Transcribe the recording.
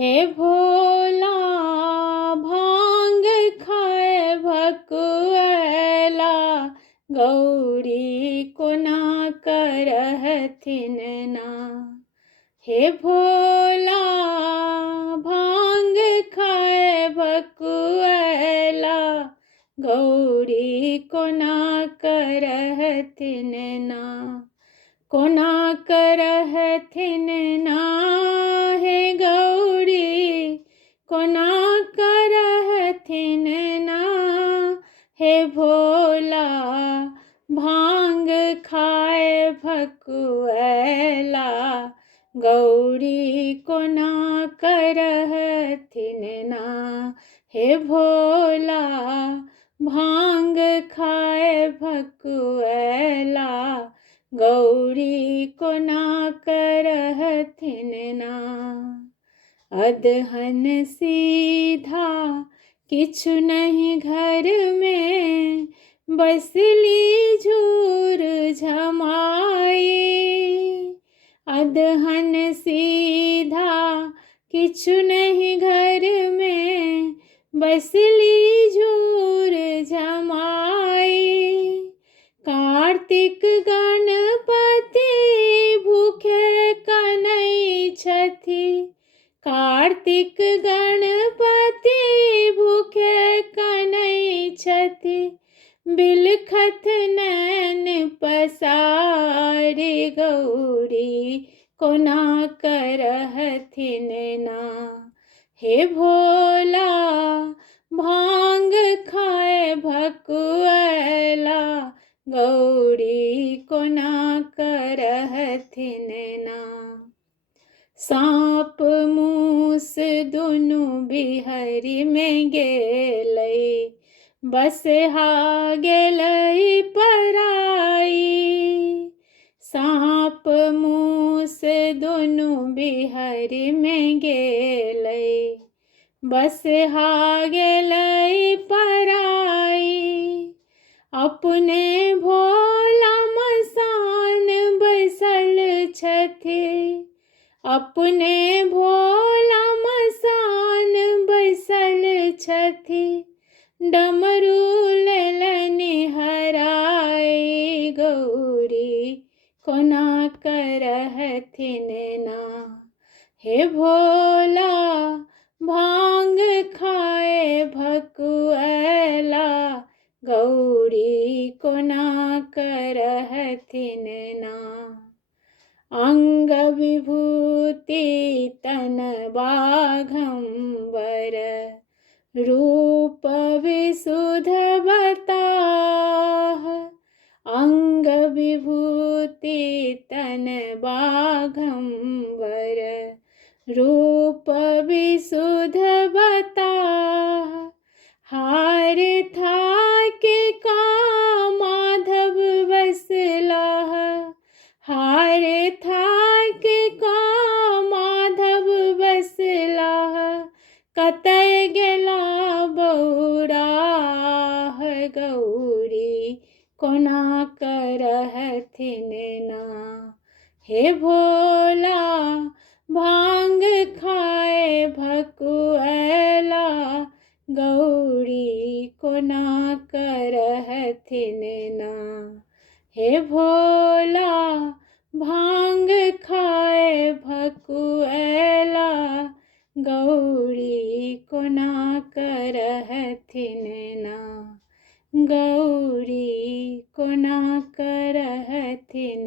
हे भोला भांग खाए भकुआला, गौरी कोना करहथिन ना। हे भोला भांग खाए भकुआला, गौरी कोना करहथिन ना। कोना करहथिन ना हे गौरी, कोना करहथिन ना। हे भोला भांग खाए भकुआला, गौरी कोना करहथिन ना। हे भोला भांग खाए भकुआला, गौरी कोना करहथिन ना। अदहन सीधा किछु नहीं घर में, बसली झूर झमाई। अदहन सीधा किछु नहीं घर में, बसली झूर झमाई। कार्तिक गणपति भूखे कनै छथि, कार्तिक गणपति भूखे कनै छथि। बिलखत नैन पसारि, गौरी कोना करहथिन ना। हे भोला भांग खाए भकुआला, गौरी कोना करहथिन ना। साँप मूस दुनु बिहरि में गेलै, बसहा गेलै पराई। साँप मूस दुनु बिहरि में गेलै, बसहा गेलै पराई। अपने भोला मसान बैसल छथि, अपने भोला मसान बैसल छथि। डमरू लेलनि हराई, गौरी कोना करहथिन ना। हे भोला भांग खाए भकुआला, गौरी कोना करहथिन ना। अंग विभूति तन बाघंबर, रूप विशुद्ध बताह। अंग विभूति तन बाघंबर, रूप विशुद्ध बताह। हार थाक का माधव बसलाह, हार थाक का माधव बसलाह। कतय गेला बौराह, गौरी कोना करहथिन ना। हे भोला भांग खाए भकुआला, गौरी कोना करहथिन ना। हे भोला भांग खाए भकुआला, गौरी कोना करहथिन ना। गौरी कोना करहथिन